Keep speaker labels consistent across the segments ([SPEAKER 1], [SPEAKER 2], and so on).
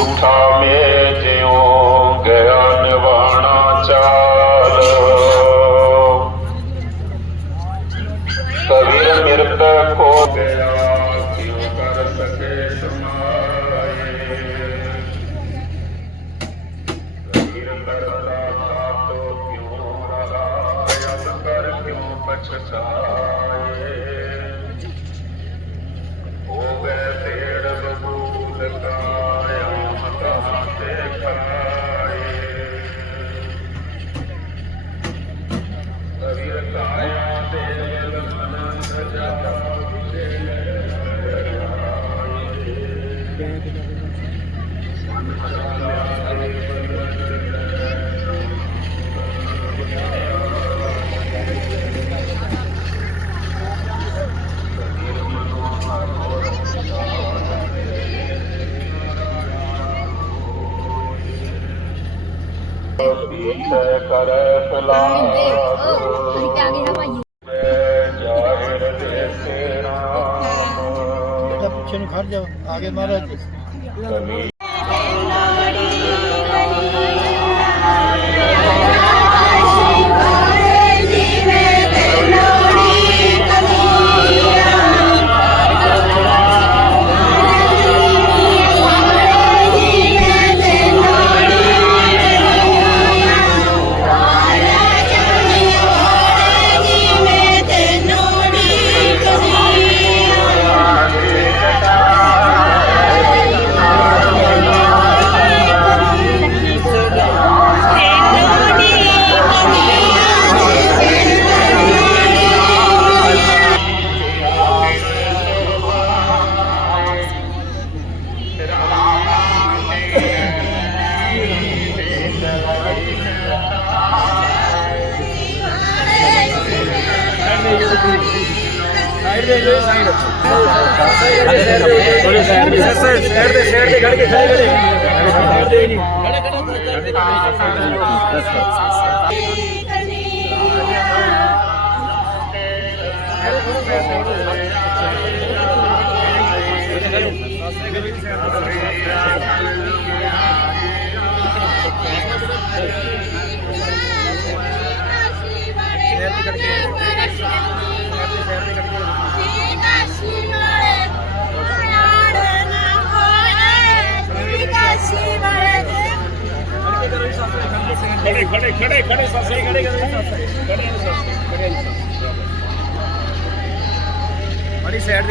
[SPEAKER 1] उठा में जियो गया निवाणा चाल कबीर मृत को गया क्यों कर सके तो क्यों कर क्यों पछताए ਪਿੱਛੇ
[SPEAKER 2] ਨੂੰ ਖੜ ਜਾ ਆਗੇ ਮਹਾਰਾਜ ਸਾਈਡ ਤੇ ਸਾਈਡ ਤੇ ਖੜ ਕੇ ਖੜੇ ਖੜੇ ਸ਼ਿਵ ਸ਼ਿਵ ਸ਼ਿਵ ਸ਼ਿਵ ਸ਼ਿਵ ਕਰੋ ਜੀ ਖੜੇ ਖੜੇ ਖੜੇ ਖੜੇ ਖੜੇ ਸਾਸੇ ਖੜੇ ਕਰੋ ਸਾਸੇ ਖੜੇ ਸਾਸੇ ਖੜੇ ਸਾਸੇ ਬੜੀ ਸਾਈਡ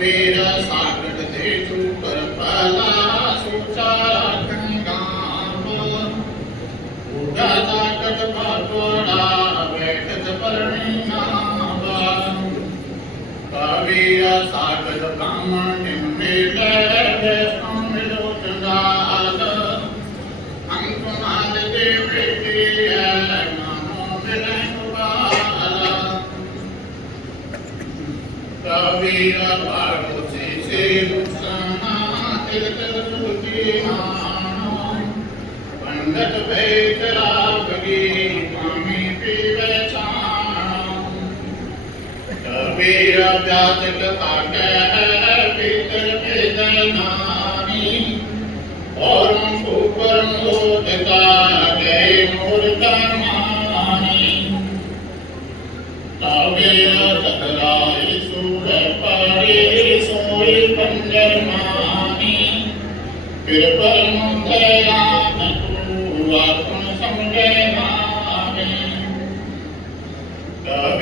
[SPEAKER 1] मेरा सागर धेनु पर फला सोचा गंगामा उड़ा जाकर भागोड़ा बैठत परणावा कावेरा सागर ब्राह्मण the Yeah.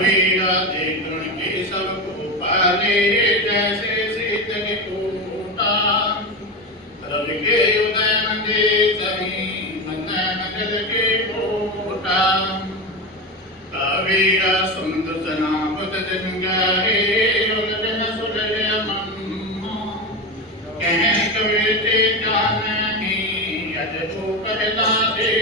[SPEAKER 1] वीरा देखण के सब को पाले जैसे सीत के टूटा रवि के उदय मंदे सही मनन जल के कोटा कावेरा सुंदर सनापत जंगा हे युग जन सुरय मम्मा कह कवे ते जान ही अज को कहला दे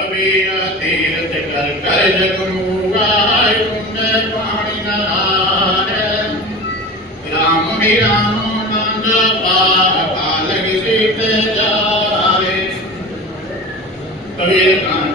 [SPEAKER 1] ابھی ادھر سے کر کر کر جو کروں گا یہ میں پانی نہ رہا ہے رام بی رام نہ پار کالج دیتے جا رہے ہیں کرے گان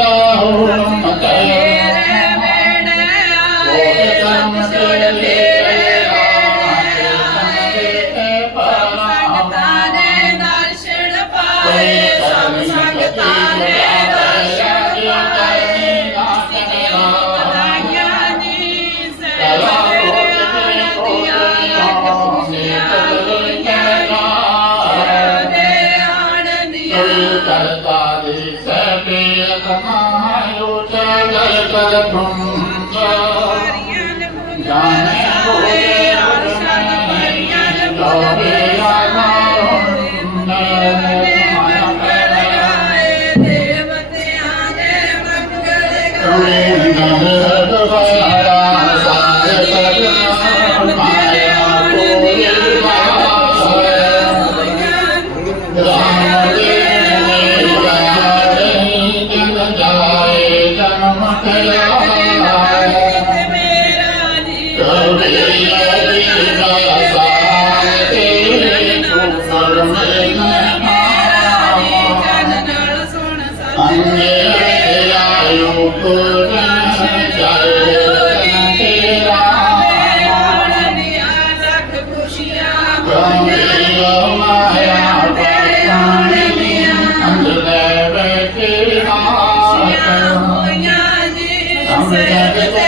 [SPEAKER 1] surrender. Seven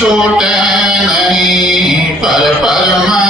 [SPEAKER 1] Shoot and I need, but if I'm